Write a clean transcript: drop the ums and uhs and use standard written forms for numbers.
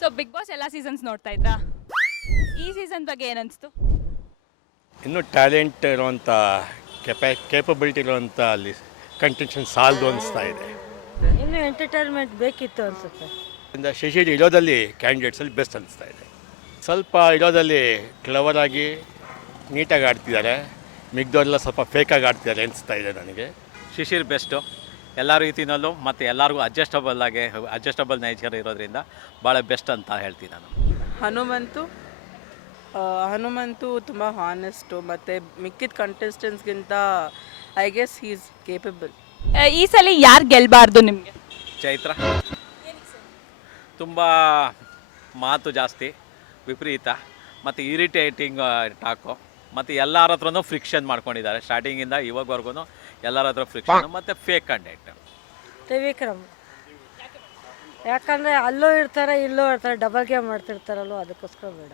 So big boss ಎಲ್ಲ seasons ನೋಡ್ತಾ ಇದ್ರಾ? ಈ ಸೀಸನ್ ಬಗ್ಗೆ ಏನನ್ನಿಸ್ತು? ಇನ್ನೂ ಟ್ಯಾಲೆಂಟ್ ಇರುವಂಥ ಕೇಪಬಿಲಿಟಿ ಇರುವಂಥ ಅಲ್ಲಿ ಕಂಟೆನ್ಷನ್ ಸಾಲದು ಅನಿಸ್ತಾ ಇದೆ. ಇನ್ನು ಎಂಟರ್ಟೈನ್ಮೆಂಟ್ ಬೇಕಿತ್ತು ಅನಿಸುತ್ತೆ. ಇಂದ ಶಶಿ ಇರೋದಲ್ಲಿ ಕ್ಯಾಂಡಿಡೇಟ್ಸಲ್ಲಿ ಬೆಸ್ಟ್ ಅನಿಸ್ತಾ ಇದೆ. ಸ್ವಲ್ಪ ಇರೋದಲ್ಲಿ ಕ್ಲವರಾಗಿ ನೀಟಾಗಿ ಆಡ್ತಿದ್ದಾರೆ, ಮಿಗ್ದವರೆಲ್ಲ ಸ್ವಲ್ಪ ಫೇಕಾಗಿ ಆಡ್ತಿದ್ದಾರೆ ಅನಿಸ್ತಾ ಇದೆ ನನಗೆ. ಶಿಶಿರ್ ಬೆಸ್ಟು ಎಲ್ಲ ರೀತಿಯಲ್ಲೂ, ಮತ್ತು ಎಲ್ಲರಿಗೂ ಅಡ್ಜಸ್ಟಬಲ್ ನೇಚರ್ ಇರೋದ್ರಿಂದ ಭಾಳ ಬೆಸ್ಟ್ ಅಂತ ಹೇಳ್ತೀನಿ ನಾನು. ಹನುಮಂತು ತುಂಬ ಹಾನೆಸ್ಟು, ಮತ್ತು ಮಿಕ್ಕಿದ ಕಂಟೆಸ್ಟೆಂಟ್ಸ್ಗಿಂತ I guess he is capable. ಈ ಸಲ ಯಾರು ಗೆಲ್ಲಬಾರ್ದು ನಿಮಗೆ? ಚೈತ್ರ ತುಂಬ ಮಾತು ಜಾಸ್ತಿ, ವಿಪರೀತ ಮತ್ತು ಇರಿಟೇಟಿಂಗ್ ಟಾಕು, ಮತ್ತು ಎಲ್ಲರ ಹತ್ರನೂ ಫ್ರಿಕ್ಷನ್ ಮಾಡ್ಕೊಂಡಿದ್ದಾರೆ. ಸ್ಟಾರ್ಟಿಂಗಿಂದ ಇವಾಗವರೆಗೂ ಎಲ್ಲರ ಹತ್ರ ಫ್ರಿಕ್ಷನ್ ಮತ್ತು ಫೇಕ್ ಕಂಟೆಂಟ್. ತ್ರಿವಿಕ್ರಮ್, ಯಾಕಂದರೆ ಅಲ್ಲೂ ಇರ್ತಾರೆ ಇಲ್ಲೂ ಇರ್ತಾರೆ, ಡಬಲ್ ಗೇಮ್ ಮಾಡ್ತಿರ್ತಾರಲ್ವ, ಅದಕ್ಕೋಸ್ಕರ ಬೇಡ.